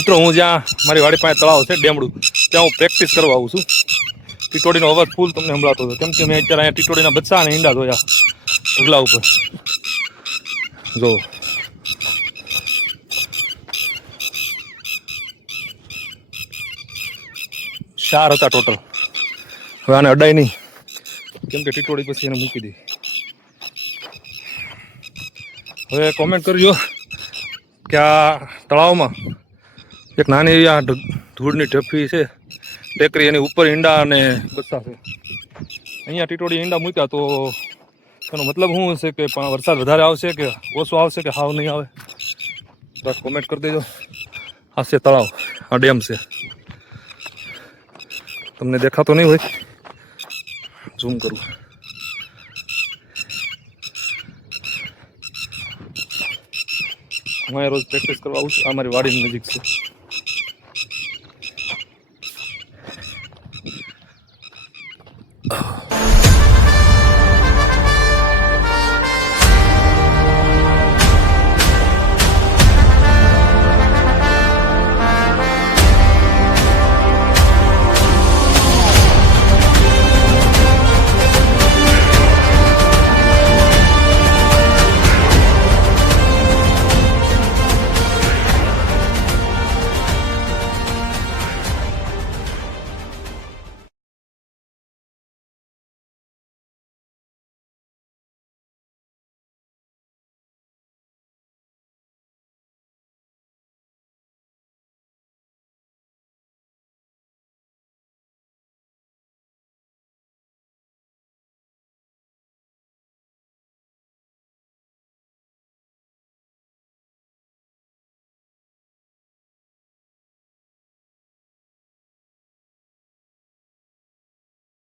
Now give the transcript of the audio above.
મિત્રો હું જ્યાં મારી વાડી પાસે તળાવ છે ડેમડું ત્યાં હું પ્રેક્ટિસ કરવા આવું છું. ટીટોડીનો અવાજ ફૂલ તમને સંભળાતો હતો કેમ કે મેં અત્યારે અહીંયા ટીટોડીના બચ્ચા અને ઈંડા જોયા ઢગલા ઉપર. જો 4 હતા ટોટલ. હવે આને અડાય નહીં કેમ કે ટીટોડી પછી એને મૂકી દઈ. હવે કોમેન્ટ કરજો કે આ તળાવમાં એક નાની એવી આ ધૂળની ઢફી છે ટેકરી, એની ઉપર ઈંડા અને બચ્ચા છે. અહીંયા ટીટોડી ઈંડા મૂક્યા તો એનો મતલબ શું હશે કે પણ વરસાદ વધારે આવશે કે ઓછો આવશે કે હાવ નહીં આવે? બસ કોમેન્ટ કરી દેજો. આ છે તળાવ, આ ડેમ છે. તમને દેખાતો નહીં હોય, ઝૂમ કરું. હું રોજ પ્રેક્ટિસ કરવા આવું છું. આ મારી વાડીની નજીક છે.